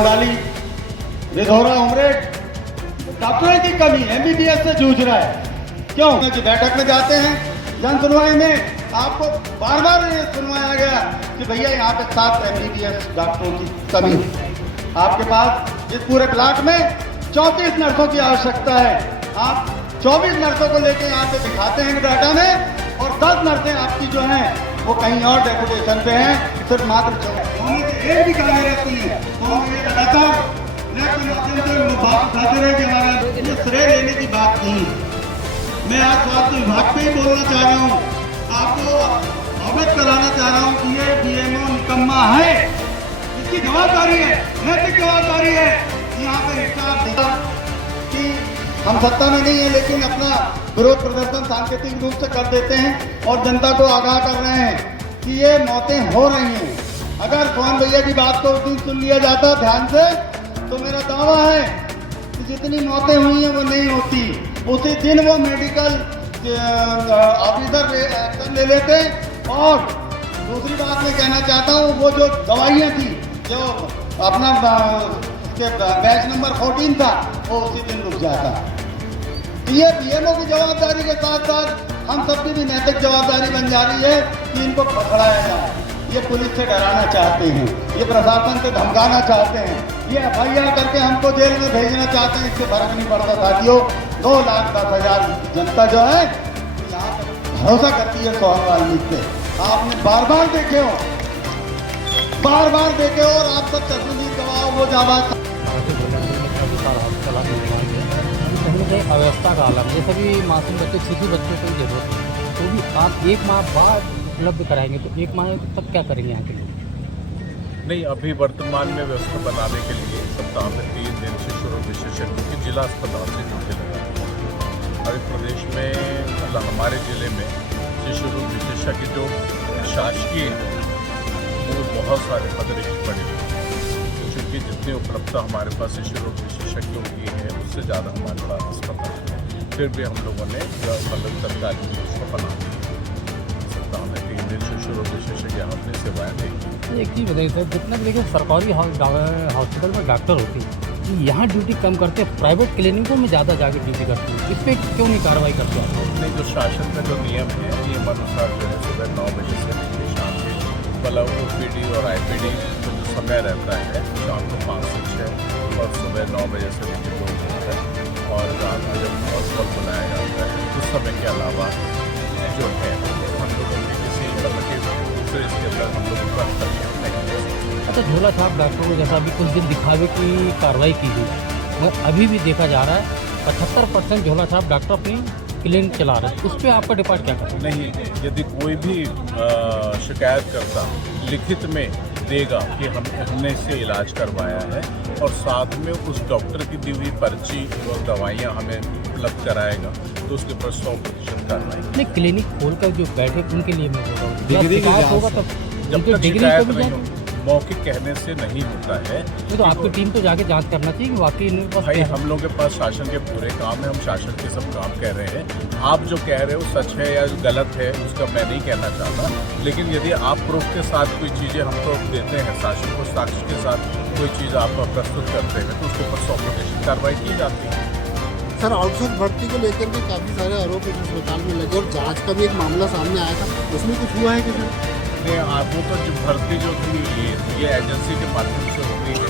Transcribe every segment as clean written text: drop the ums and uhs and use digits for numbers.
डाली विधोरा उमरेड डॉक्टरों की कमी एमबीबीएस से जूझ रहा है। क्यों कि बैठक में जाते हैं जन सुनवाई में आपको बार बार ये सुनवाया गया कि भैया यहाँ पे 7 एमबीबीएस डॉक्टरों की कमी है। आपके पास इस पूरे ब्लॉक में 34 नर्सों की आवश्यकता है। आप 24 नर्सों को लेकर यहाँ पे दिखाते हैं डाटा में और 10 नर्सें आपकी जो हैं वो कहीं और डेपुटेशन पे हैं। सिर्फ मात्र एक भी कमी रहती है तो ये लगातार बात उठाते रहे कि हमारा श्रेय लेने की बात नहीं। मैं आज स्वास्थ्य विभाग पे ही बोलना चाह रहा हूँ, आपको अवगत कराना चाह रहा हूँ कि ये बीएमओ निकम्मा है। इसकी जवाबदारी है, नैतिक जवाबदारी है कि यहाँ पे रिश्ता कि हम सत्ता में नहीं है लेकिन अपना विरोध प्रदर्शन सांकेतिक रूप से कर देते हैं और जनता को आगाह कर रहे हैं कि ये मौतें हो रही हैं। अगर सोहन भैया की बात को उस दिन सुन लिया जाता ध्यान से तो मेरा दावा है कि जितनी मौतें हुई हैं वो नहीं होती। उसी दिन वो मेडिकल ऑफिसर एक्शन ले लेते। और दूसरी बात मैं कहना चाहता हूँ वो जो दवाइयाँ थी जो अपना उसके बैच नंबर 14 था वो उसी दिन रुक जाता। ये बीएमओ की जवाबदारी के साथ साथ हम सबकी भी नैतिक जवाबदारी बन जा रही है कि इनको पकड़ाया जाए। ये पुलिस से डराना चाहते हैं, ये प्रशासन से धमकाना चाहते हैं, ये एफआईआर करके हमको जेल में भेजना चाहते हैं। इससे फर्क नहीं पड़ता साथियों। 2,10,000 जनता जो है यहाँ पर भरोसा करती है सोहन वाल्मीकि पे। आपने बार बार देखे हो और आप सब चश्मदीद गवाह वो जाबाज अव्यवस्था का आलम जैसे भी मासूम बच्चे किसी बच्चों को जरूरत है तो भी आप 1 माह बाद उपलब्ध कराएंगे तो 1 माह तक क्या करेंगे यहाँ के लोग? नहीं, अभी वर्तमान में व्यवस्था बनाने के लिए सप्ताह में 3 दिन से शुरू विशेषज्ञों की जिला अस्पताल से ड्यूटी लगा। अभी प्रदेश में मतलब हमारे जिले में शिशु रोग विशेषज्ञ जो शासकीय वो बहुत सारे पद रिक्त पड़े हुए हैं। चूँकि जितनी उपलब्धता हमारे पास शिशु रोग विशेषज्ञों की है उससे ज़्यादा हमारे पास अस्पताल है। फिर भी हम लोगों ने मतलब सरकार की उसको बना सप्ताह में 3 दिन शिशु रोग विशेषज्ञ अपनी सेवाएँ देंगे। एक चीज़ बताइए सर, जितना भी देखिए सरकारी हॉस्पिटल में डॉक्टर होती है यहाँ ड्यूटी कम करते हैं, प्राइवेट क्लिनिकों में ज़्यादा जाके ड्यूटी करते हैं। इस पर क्यों नहीं कार्रवाई करते हैं? नहीं, जो शासन का जो नियम है नियम अनुसार जो है सुबह 9 बजे से लेकर शाम के मतलब OPD और IPD में जो समय रहता है शाम को 5 से 6 और सुबह 9 बजे से लेकर 2 बजे तक और रात में जब हॉस्पिटल बुलाया जाता है उस समय के अलावा जो है हम लोगों के किसी मतलब के दूसरे इसके अंदर हम लोगों का हस्तक्षेप नहीं है। अच्छा, झोला छाप डॉक्टरों को जैसा अभी कुछ दिन दिखावे की कार्रवाई की गई मगर अभी भी देखा जा रहा है 75% झोला छाप डॉक्टर अपनी क्लिनिक चला रहे हैं। उस पर आपका डिपार्ट क्या करता है? नहीं, यदि कोई भी शिकायतकर्ता लिखित में देगा कि हमने इससे इलाज करवाया है और साथ में उस डॉक्टर की दी हुई पर्ची और दवाइयाँ हमें उपलब्ध कराएगा तो उसके ऊपर 100% कार्रवाई। नहीं, क्लिनिक खोलकर जो बैठे उनके लिए मैं बोल रहा हूँ होगा तब जब तक डिग्री शिकायत तो नहीं मौखिक कहने से नहीं होता है। तो आपकी टीम तो जाके जांच करना चाहिए कि वाकई इनके पास भाई हम लोगों के पास शासन के पूरे काम है, हम शासन के सब काम कह रहे हैं। आप जो कह रहे हो सच है या गलत है उसका मैं नहीं कहना चाहता, लेकिन यदि आप प्रूफ के साथ कोई चीज़ें हम प्रूफ देते हैं, शासन को साक्ष्य के साथ कोई चीज़ आप प्रस्तुत करते हैं तो उसके ऊपर 100% कार्रवाई की जाती है। सर, आउटसोर्स भर्ती को लेकर भी काफ़ी सारे आरोप इस अस्पताल में लगे और जांच का भी एक मामला सामने आया था, उसमें कुछ हुआ है कि सर? वो तो जो भर्ती जो थी ये एजेंसी के माध्यम से होती है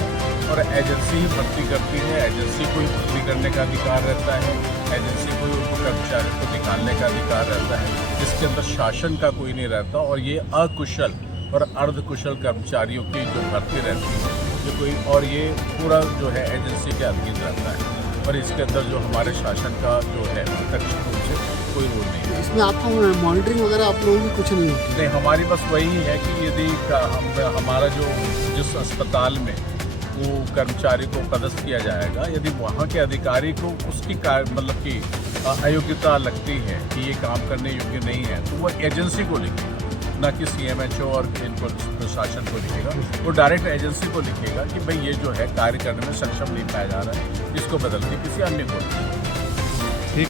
और एजेंसी ही भर्ती करती है। एजेंसी को ही भर्ती करने का अधिकार रहता है, एजेंसी को ही उनको कर्मचारियों को निकालने का अधिकार रहता है, जिसके अंदर शासन का कोई नहीं रहता। और ये अकुशल और अर्धकुशल कर्मचारियों की जो भर्ती रहती है जो कोई और ये पूरा जो है एजेंसी के अधीन रहता है और इसके अंदर जो हमारे शासन का जो है प्रत्यक्ष रूप से कोई रोल नहीं है। इसमें आपको मॉनिटरिंग वगैरह आप लोगों की कुछ नहीं होती? नहीं, हमारी बस वही है कि यदि हमारा जो जिस अस्पताल में वो कर्मचारी को पदस्थ किया जाएगा यदि वहाँ के अधिकारी को उसकी मतलब कि अयोग्यता लगती है कि ये काम करने योग्य नहीं है तो वो एजेंसी को लिखेगा, ना कि CMHO और इनको प्रशासन को लिखेगा। वो डायरेक्ट एजेंसी को लिखेगा कि भाई ये जो है कार्य करने में सक्षम नहीं पाया जा रहा है, इसको बदल के किसी अन्य को